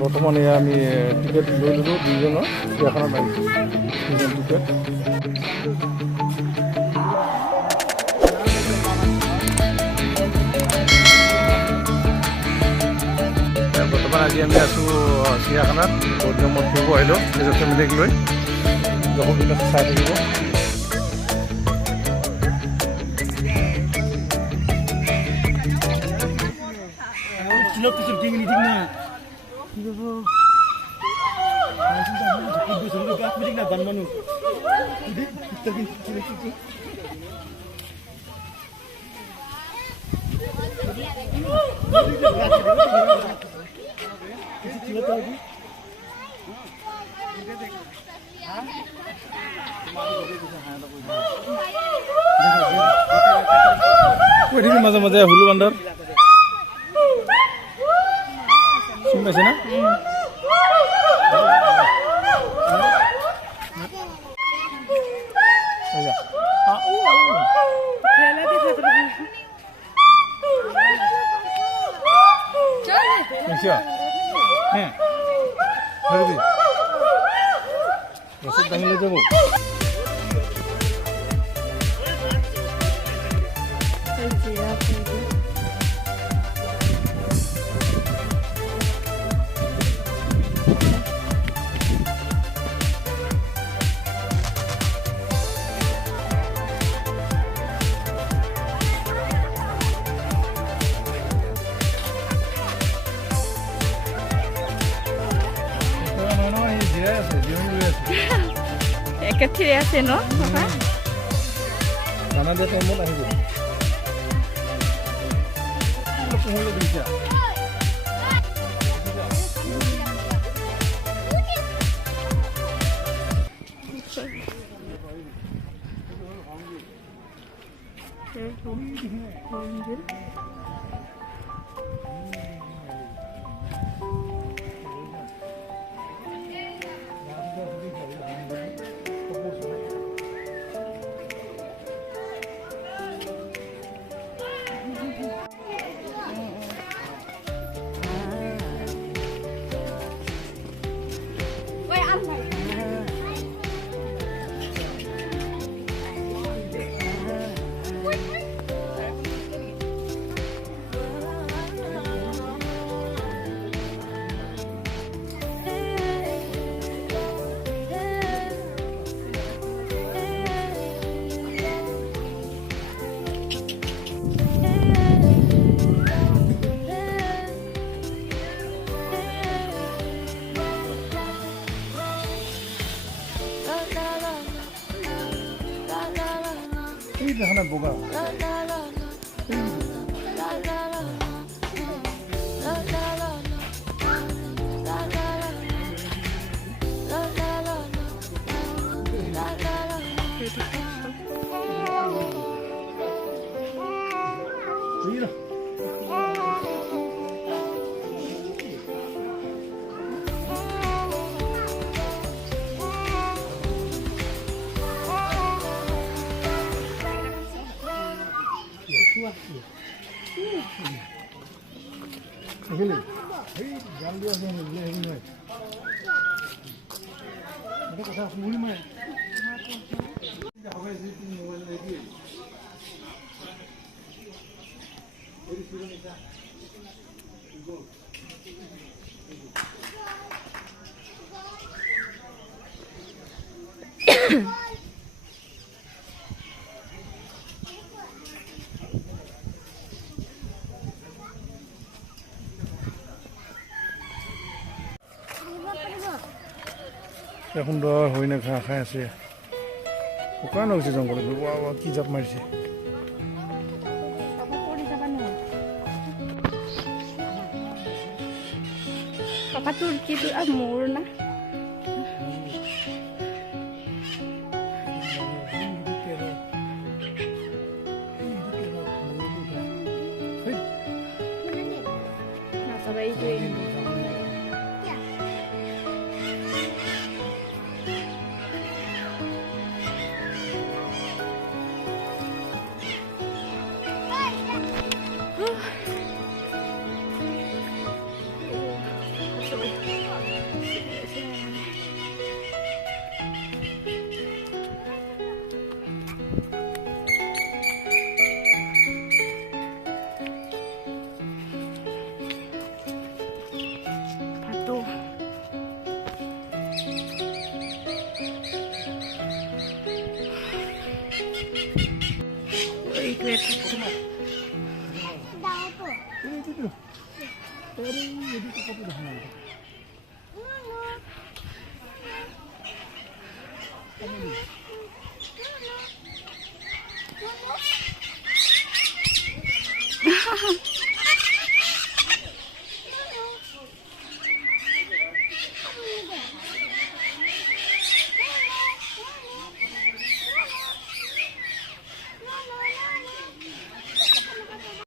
বৰ্তমান এয়া আমি টিকেট লৈ ল'লোঁ দুইজনৰ চিৰিয়াখানাত আহিছোঁ দুজন টিকেট বৰ্তমান আজি আমি আছোঁ চিৰিয়াখানাত বহুত দিনত ফুৰিব আহিলোঁ নিজৰ ফেমিলিক লৈ জগতবিলাক চাই থাকিব মাজে মাজে হুলু বান্দৰ চিনি পাইছে না ৰসদ দাঙিলে যাব একেঠিৰে আছে ন বাবা দানা দিয়া টাইমত আহিব 하나 뭐가 Really? Hey, jangan dia ni, dia ni. Ada kata semua ni. Apa sih ini mobile lagi? Ini sudah ni dah. Go. সুন্দর হইনা ঘাঁহ খাই আছে শুকান হৈছে জংঘলত কি জাপ মাৰিছে মোৰ না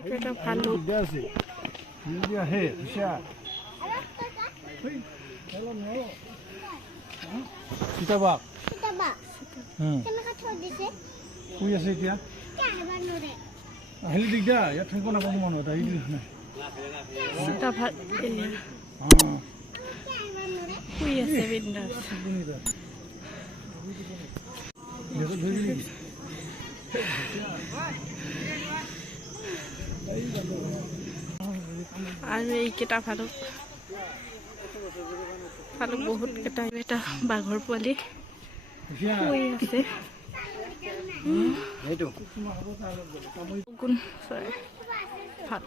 এইটো এটা ভালো আছে ইন্ডিয়া হে হিসা চিতাবাঘ কেনেকৈ থৈ দিছে শুই আছে এতিয়া আহিব নোৱাৰে আহিলে দিগদাৰ ইয়াত থাকিব নাপাব মানুহ এটা আহিলে নাই সীতা ভাত শুই আছে বিন্দাছ আৰু এইকেইটা ভালুক বহুত কেইটা এটা বাঘৰ পোৱালি শুই আছে গুণ চৰাই ভাত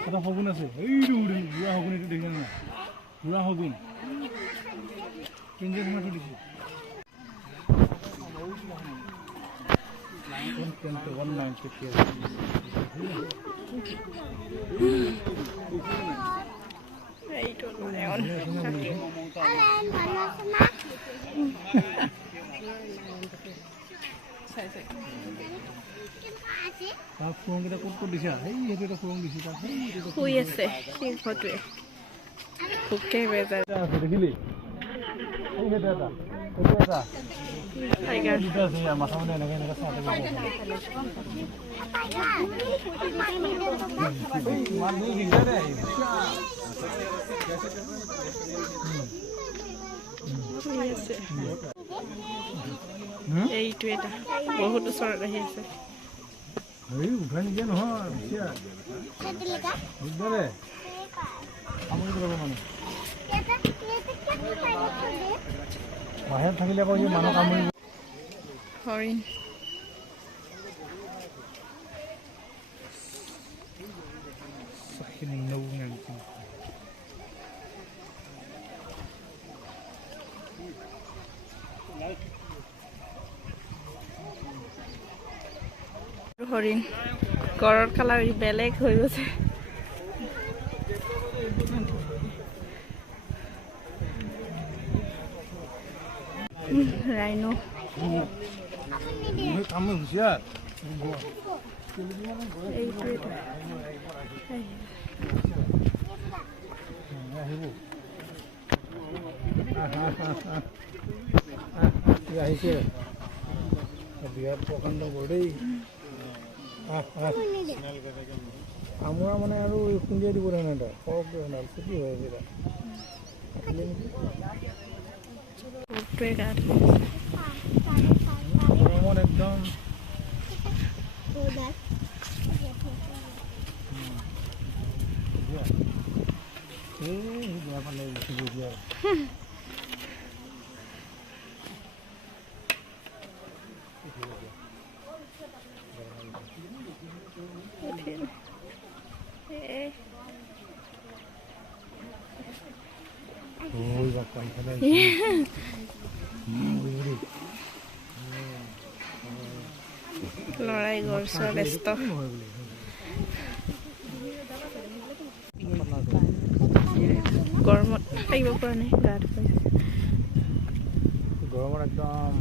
এটা শগুন আছে এইটো বুঢ়া শগুন এইটো দেখিছা নাই বুঢ়া শগুন পিঞ্জে সোমাই থৈ দিছে এইটো লায়ন তাৰ ফুৰংকেইটা ক'ত দিছা সেই সেইটো এটা ফুৰং দিছে তাত শুই আছে সিংহটোৱে ভোকে বেজাৰ আছে দেখিলি এই সেইটো এটা এইটো এটা টাইগাৰ দুটা আছে মাথা মানে এনেকৈ এনেকৈ চাই থাকিব মানুহ দিগদাৰ শুই আছে এইটো এটা বহুত ওচৰত আহি আছে এই উঠাই নিদিয়ে নহয় দিগদাৰে আমনি কৰিব মানুহ বাহিৰত থাকিলে আকৌ যে মানুহ কামুৰিব হৰিণ হৰিণ গড়ৰ কালাৰ বেলেগ হৈ গৈছে ৰাইনো কাম হুঁচিয়াৰ এইটো এটা আহিছে বিৰাট প্ৰকাণ্ড বৰ দেই কামোৰা মানে আৰু খুন্দিয়াই দিব নহয় এটা সৰহকৈ শুনাল ছুটি হৈ আছে গৰমত একদম বেয়া পালে দিয়া লৰাই গড় চোৱা ব্যস্ত গৰমত থাকিব পৰা নাই গা ধুৱাইছে গৰমত একদম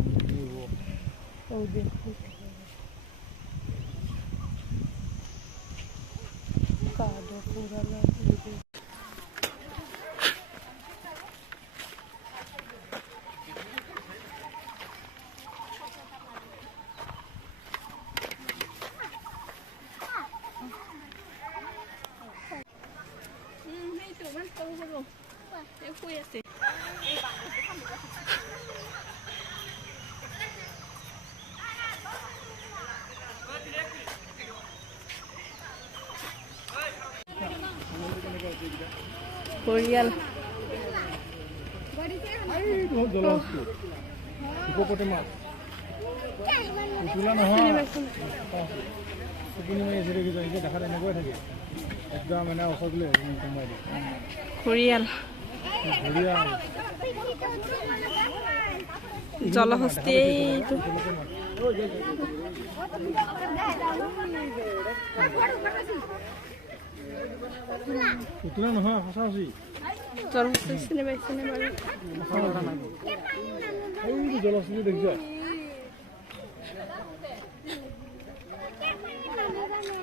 শুই আছে পৰিয়াল হিপোপটেমাছ পুতলা নহয় টোপনি মাৰি আছে দেখিছ এনেকৈ দেখাত এনেকুৱাই থাকে একদম এনে ওচৰত লৈ সোমাই দিয়ে ঘৰিয়াল জলহস্তি এইটো পুতলা নহয় সঁচা সঁচি জলহস্তি চিনি পাইছেনে বাৰু এই জলহস্তি দেখিছ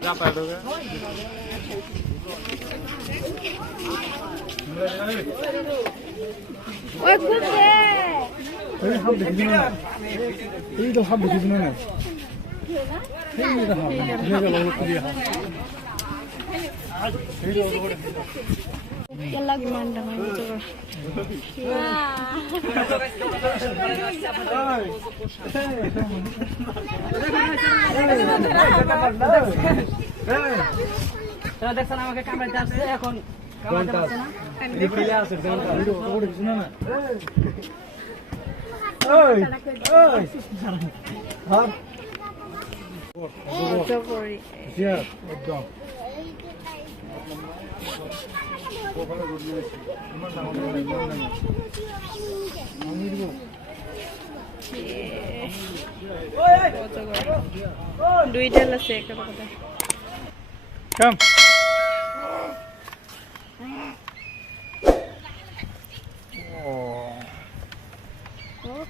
যা পাই দোগে ওই ঘুরছে এই হাব দেখিছ না এই তো হাব দেখিছ না এই তো হাব এই তো বহুত দিয়া এই তো বহুত ইমান ডাঙৰ জগৰ দেখছেন আমাকে কামড়াইতে আসছে এখন কামড়াইতে আসছে না ফিলে আছে না ওই ওই হ্যাঁ জগৰি দিয়া একদম দুইডাল আছে একেলগতে কাম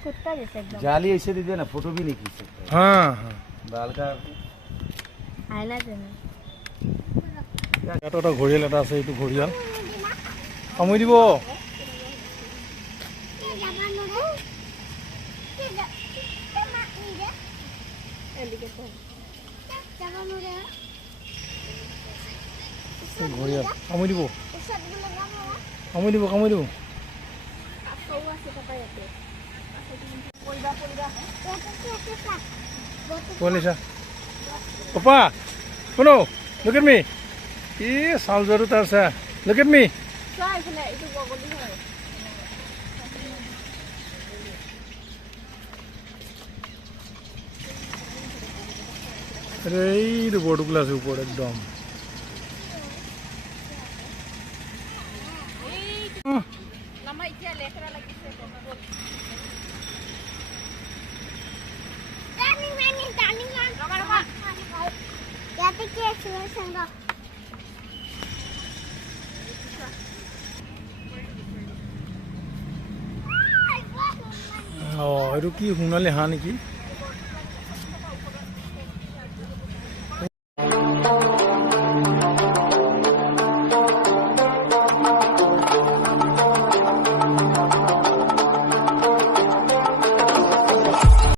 कुत्ता जैसे एकदम जाली ऐसे दीजिए ना फोटो भी नहीं खींच सकते हाँ हाँ बाल का आईना देना ইয়াত এটা ঘৰিয়াল এটা আছে এইটো ঘৰিয়াল কামুৰি দিব ঘৰিয়াল কামুৰি দিব কামুৰি দিব কামুৰি দিব পোৱালিছা পাপা শুনো look at me ই চাউল যোৱাটো তাৰ চা look at me এইটো বৰটোকোলা আছে ওপৰত একদম এইটো কি সোণালী হাঁহ নেকি